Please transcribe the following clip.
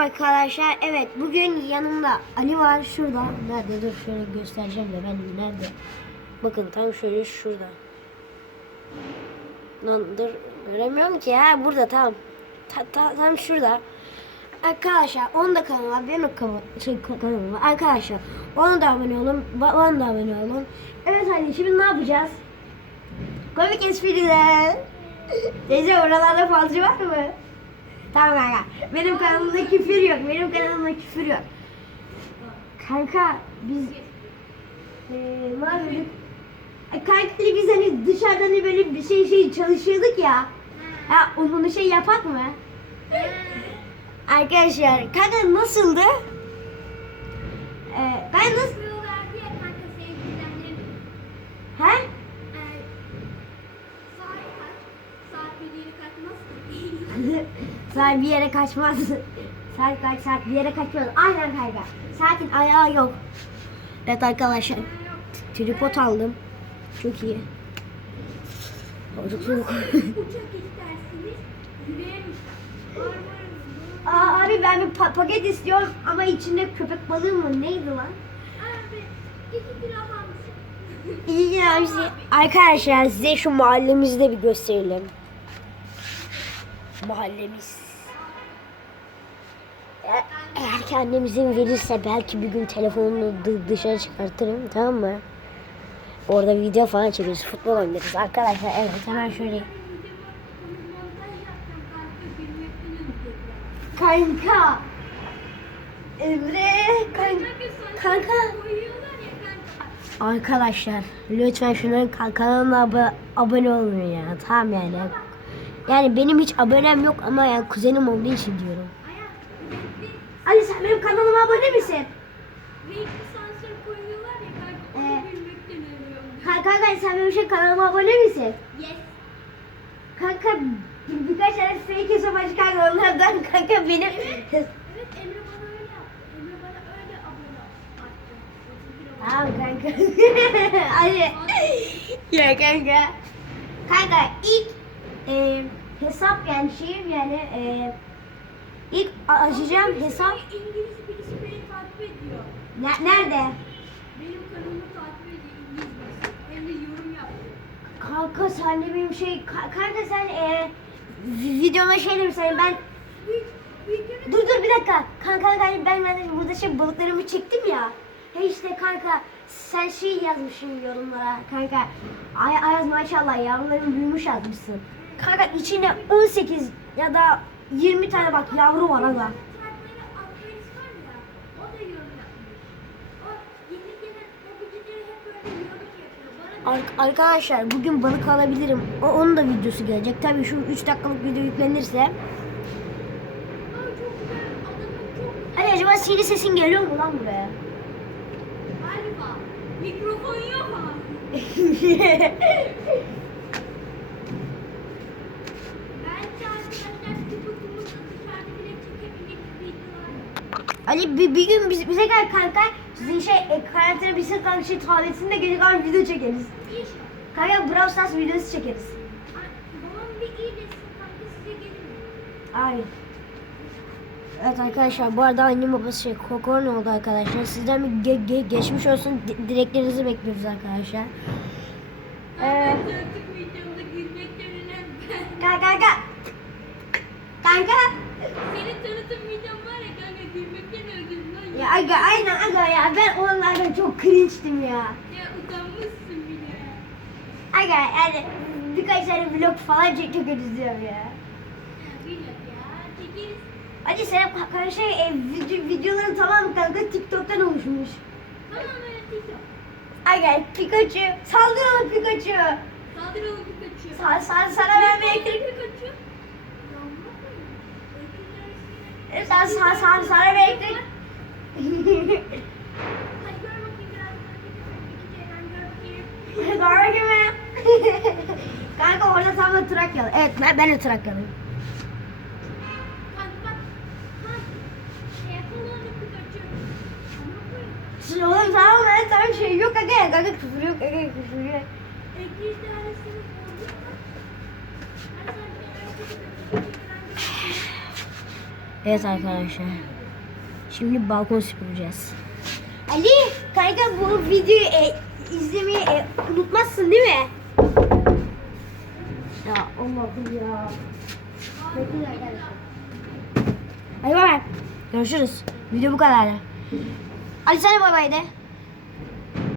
arkadaşlar. Evet bugün yanımda Ali var şurada. Nerede dur şöyle göstereceğim de ben nerede. Bakın tam şöyle şurada. Lan dur göremiyorum ki ya burada tam. Ta, ta- tam şurada. Arkadaşlar onun da var. Benim şey, kanalım var. Arkadaşlar ona da abone olun. ba- Bana da abone olun. Evet Ali şimdi ne yapacağız? Komik espriler. Teyze oralarda falcı var mı? Tamam kanka. Benim kanalımda küfür yok. Benim kanalımda küfür yok. Kanka biz eee ne yapıyorduk? E, Kanka biz hani dışarıdan hani böyle bir şey şey çalışıyorduk ya. Ha onu şey yapak mı? Arkadaşlar kanka nasıldı? Ee, ben nasıl? Yapıyorlardı ya kanka sevgililerin. He? Ee, saat kaç? Saat bir yeri saat bir yere kaçmaz. saat kaç saat bir yere kaçmaz. Aynen kanka. Saatin ayağı yok. Evet arkadaşlar. Tripod aldım. Çok iyi. Çok soğuk. Aa, abi ben bir pa- paket istiyorum ama içinde köpek balığı mı neydi lan? Abi iki kilo. İyi gelmişsin. Arkadaşlar size şu mahallemizi de bir gösterelim. Mahallemiz. Eğer ki annem izin verirse belki bir gün telefonunu dı- dışarı çıkartırım tamam mı? Orada video falan çekeriz, futbol oynarız. Arkadaşlar evet hemen şöyle. Kanka. Emre. Kanka. Kanka. Arkadaşlar lütfen şunların kan- kanalına ab- abone olun ya. Tamam yani. Yani benim hiç abonem yok ama yani kuzenim olduğu için diyorum. Sen benim kanalıma abone misin? Renkli sansür koyuyorlar ya kanka. Ee, Onu gülmekten ölüyorum. Kanka, kanka sen benim şey kanalıma abone misin? Yes. Kanka bir- birkaç tane fake hesap aç kanka onlardan kanka benim. Evet Emre bana öyle yaptı. Emre bana öyle abone attı. 31 abone. tamam kanka. Ali. ya kanka. Kanka ilk e, hesap yani şeyim yani e, ilk açacağım hesap İngiliz birisi beni takip ediyor. Ne- nerede? Benim kanalımı takip ediyor İngiliz birisi. Hem de yorum yapıyor. Kanka sen de benim şey ka- kanka sen e, vi- videoma şey demiş sen ben dur dur bir dakika kanka kanka ben ben burada şey balıklarımı çektim ya he işte kanka sen şey yazmışsın yorumlara kanka Ay Ayaz maşallah yavruların büyümüş yazmışsın kanka içinde 18 ya da 20 tane bak yavru var aga arkadaşlar bugün balık alabilirim o onun da videosu gelecek tabii şu 3 dakikalık video yüklenirse. Hani acaba Siri sesin geliyor mu lan buraya? Galiba. Mikrofon yok ama. Ali bir, bir gün biz, bize gel kanka. Sizin şey e, karantina bir kanka şey tuvaletinde gece kanka video çekeriz. Kanka Brawl Stars videosu çekeriz. Babam bir iyi desin kanka size gelir. Ay. Evet arkadaşlar bu arada annem babası şey korona oldu arkadaşlar. Sizden bir ge- ge- geçmiş olsun di- dileklerinizi bekliyoruz arkadaşlar. Ee, kanka kanka. Kanka. Senin tanıtım videon var ya kanka gülmekten. Ya aga aynen aga ya ben onlardan çok cringe'tim ya. Ya utanmışsın bile. Aga yani birkaç tane vlog falan çek çok izliyorum ya. Hadi sen kanka şey e, video, videoların tamamı kanka TikTok'tan oluşmuş. Tamam öyle TikTok. Aga Pikachu. Saldıralım Pikachu. Saldıralım Pikachu. Sa sa sana ben elektrik... Pikachu. E, Sa sa sa sana elektrik... kanka orada tam da Trakyalı. Evet ben, ben de Trakyalıyım. Şimdi oğlum tamam ben tamam şey yok aga kanka küfür yok aga küfür yok. Evet arkadaşlar. Şimdi balkon süpüreceğiz. Ali kanka bu videoyu e, izlemeyi e, unutmazsın değil mi? Ya Allah'ım ya. Bekleyin arkadaşlar. Hadi bay bay. Görüşürüz. Video bu kadar. Ali sana bay bay de.